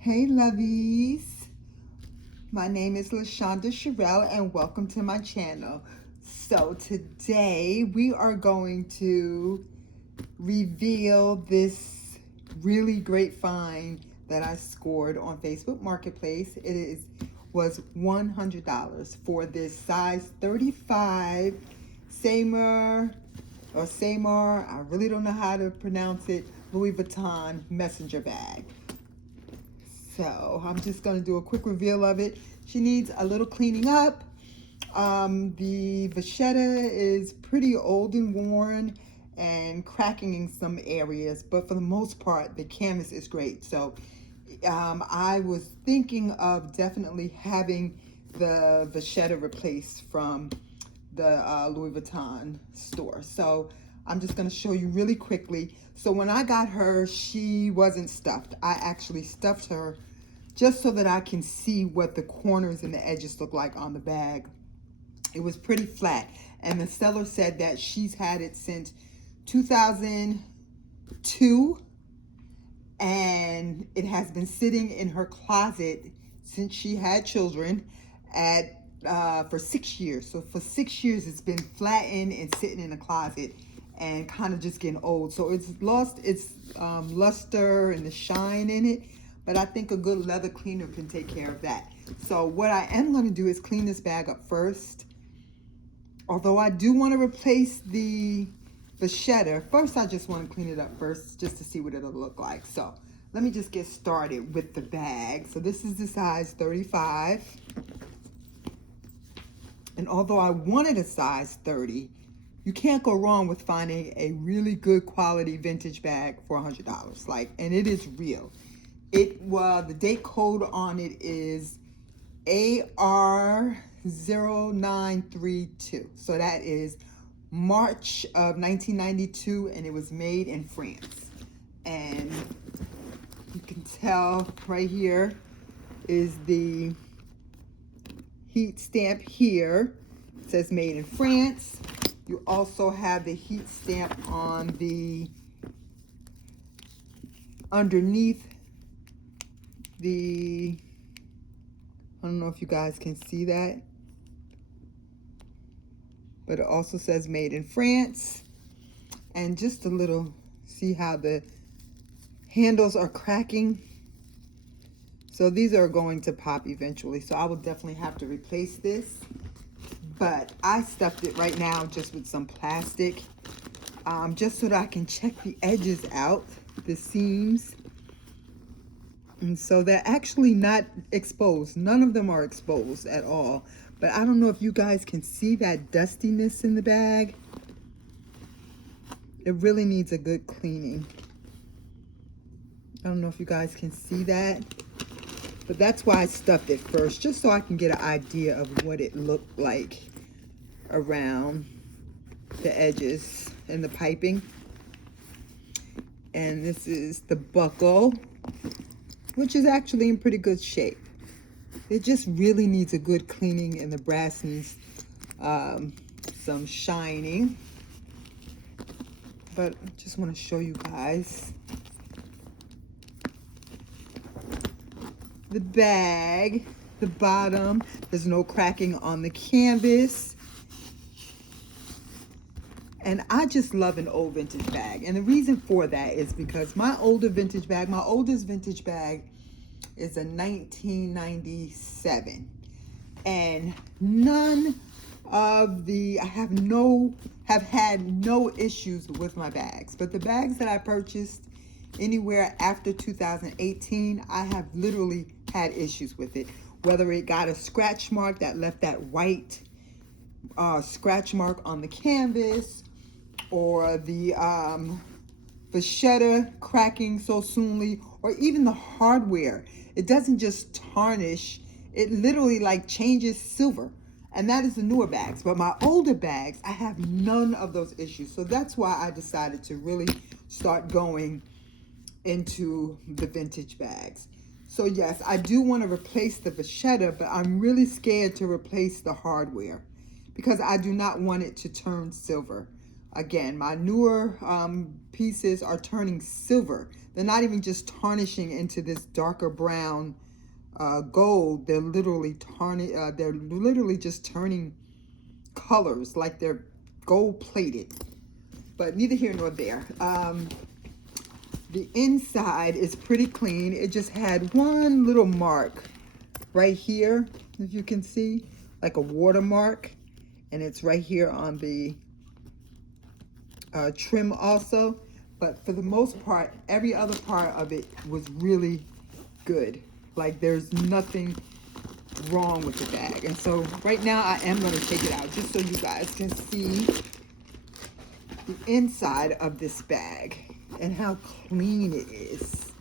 Hey lovies, my name is LaShonda Sherelle and welcome to my channel. So today we are going to reveal this really great find that I scored on Facebook Marketplace. Was $100 for this size 35 Samar or Samar, I really don't know how to pronounce it, Louis Vuitton messenger bag. So I'm just going to do a quick reveal of it. She needs a little cleaning up. The vachetta is pretty old and worn and cracking in some areas, but for the most part, the canvas is great. So I was thinking of definitely having the vachetta replaced from the Louis Vuitton store. So I'm just going to show you really quickly. So when I got her, she wasn't stuffed. I actually stuffed her just so that I can see what the corners and the edges look like on the bag. It was pretty flat, and the seller said that she's had it since 2002, and it has been sitting in her closet since she had children for 6 years. So for 6 years, it's been flattened and sitting in a closet and kind of just getting old. So it's lost its luster and the shine in it. But I think a good leather cleaner can take care of that. So what I am going to do is clean this bag up first. Although I do want to replace the vachetta, first I just want to clean it up first just to see what it'll look like. So let me just get started with the bag. So this is the size 35. And although I wanted a size 30, you can't go wrong with finding a really good quality vintage bag for $100. And it is real. The date code on it is AR0932. So that is March of 1992, and it was made in France. And you can tell right here is the heat stamp here. It says made in France. You also have the heat stamp on the underneath I don't know if you guys can see that, but it also says made in France. And just a little, see how the handles are cracking. So these are going to pop eventually. So I will definitely have to replace this, but I stuffed it right now just with some plastic, just so that I can check the edges out, the seams. And so they're actually not exposed. None of them are exposed at all. But I don't know if you guys can see that dustiness in the bag. It really needs a good cleaning. I don't know if you guys can see that. But that's why I stuffed it first, just so I can get an idea of what it looked like around the edges and the piping. And this is the buckle, which is actually in pretty good shape. It just really needs a good cleaning, and the brass needs some shining. But I just want to show you guys the bag, the bottom. There's no cracking on the canvas. And I just love an old vintage bag. And the reason for that is because my oldest vintage bag is a 1997. And I have had no issues with my bags. But the bags that I purchased anywhere after 2018, I have literally had issues with it. Whether it got a scratch mark that left that white scratch mark on the canvas, or the vachetta cracking so soonly, or even the hardware. It doesn't just tarnish, it literally like changes silver. And that is the newer bags. But my older bags, I have none of those issues. So that's why I decided to really start going into the vintage bags. So yes, I do want to replace the vachetta, but I'm really scared to replace the hardware because I do not want it to turn silver. Again, my newer pieces are turning silver. They're not even just tarnishing into this darker brown gold. They're literally they're literally just turning colors like they're gold plated. But neither here nor there. The inside is pretty clean. It just had one little mark right here, if you can see, like a watermark, and it's right here on the trim also. But for the most part, every other part of it was really good. Like there's nothing wrong with the bag. And so right now I am going to take it out just so you guys can see the inside of this bag and how clean it is.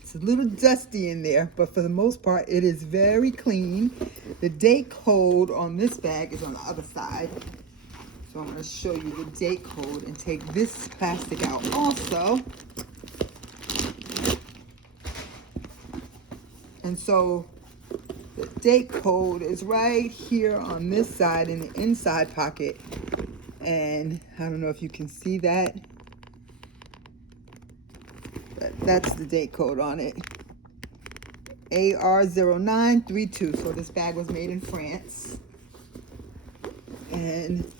It's a little dusty in there, but for the most part, it is very clean. The date code on this bag is on the other side. So I'm going to show you the date code and take this plastic out also. And so the date code is right here on this side in the inside pocket. And I don't know if you can see that. But that's the date code on it. AR0932. So this bag was made in France. And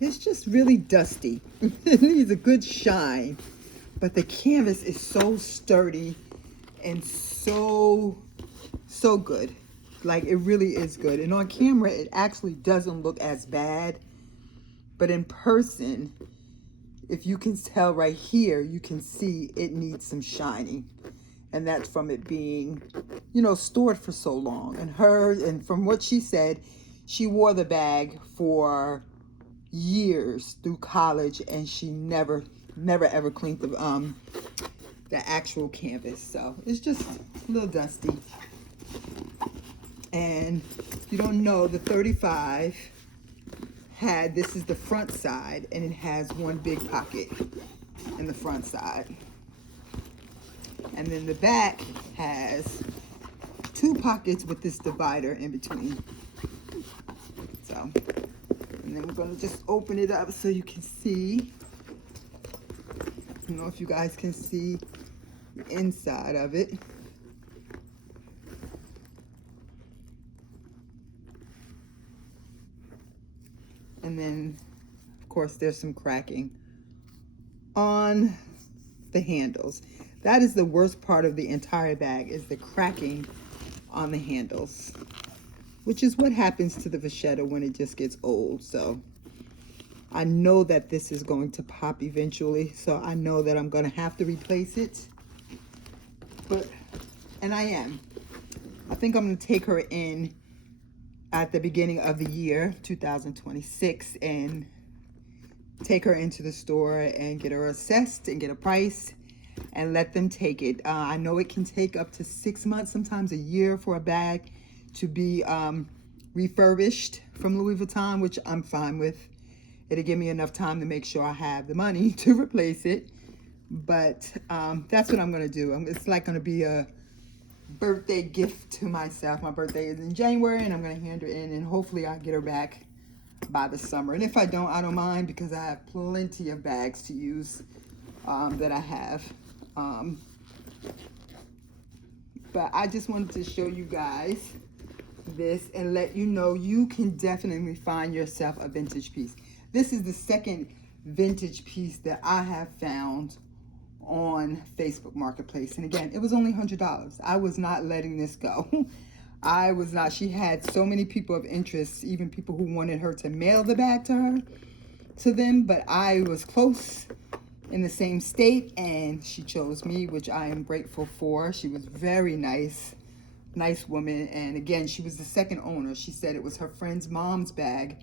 it's just really dusty. It needs a good shine. But the canvas is so sturdy and so good. Like it really is good. And on camera, it actually doesn't look as bad. But in person, if you can tell right here, you can see it needs some shining. And that's from it being, you know, stored for so long. And from what she said, she wore the bag for years through college, and she never ever cleaned the actual canvas. So it's just a little dusty. And if you don't know, the 35 this is the front side, and it has one big pocket in the front side. And then the back has two pockets with this divider in between. So, and then we're going to just open it up so you can see. I don't know if you guys can see the inside of it. And then, of course, there's some cracking on the handles. That is the worst part of the entire bag, is the cracking on the handles, which is what happens to the vachetta when it just gets old. So I know that this is going to pop eventually. So I know that I'm going to have to replace it. And I am. I think I'm going to take her in at the beginning of the year 2026 and take her into the store and get her assessed and get a price and let them take it. I know it can take up to 6 months, sometimes a year, for a bag to be refurbished from Louis Vuitton, which I'm fine with. It'll give me enough time to make sure I have the money to replace it. But that's what I'm going to do. It's like going to be a birthday gift to myself. My birthday is in January, and I'm going to hand her in, and hopefully I'll get her back by the summer. And if I don't mind, because I have plenty of bags to use that I have. But I just wanted to show you guys this and let you know you can definitely find yourself a vintage piece. This is the second vintage piece that I have found on Facebook Marketplace. And again, it was only $100. I was not letting this go. I was not. She had so many people of interest, even people who wanted her to mail the bag to them, but I was close in the same state, and she chose me, which I am grateful for. She was very nice woman. And again, she was the second owner. She said it was her friend's mom's bag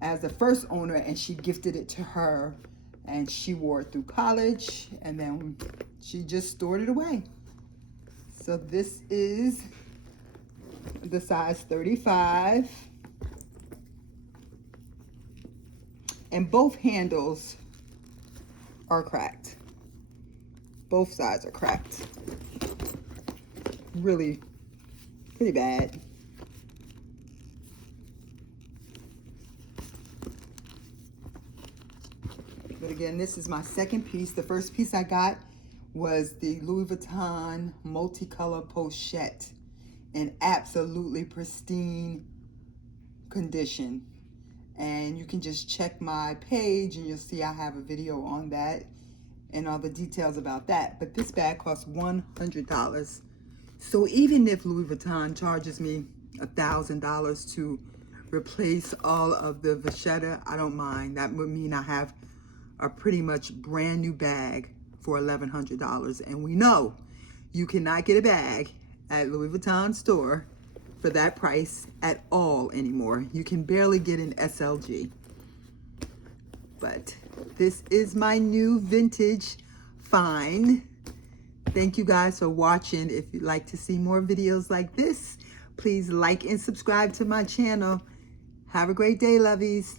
as the first owner, and she gifted it to her, and she wore it through college, and then she just stored it away. So this is the size 35, and both handles are cracked. Both sides are cracked. Really pretty bad. But again, this is my second piece. The first piece I got was the Louis Vuitton multicolor pochette in absolutely pristine condition. And you can just check my page and you'll see I have a video on that and all the details about that. But this bag costs $100. So even if Louis Vuitton charges me $1,000 to replace all of the vachetta, I don't mind. That would mean I have a pretty much brand new bag for $1,100. And we know you cannot get a bag at Louis Vuitton store for that price at all anymore. You can barely get an SLG. But this is my new vintage find. Thank you guys for watching. If you'd like to see more videos like this, please like and subscribe to my channel. Have a great day, lovies.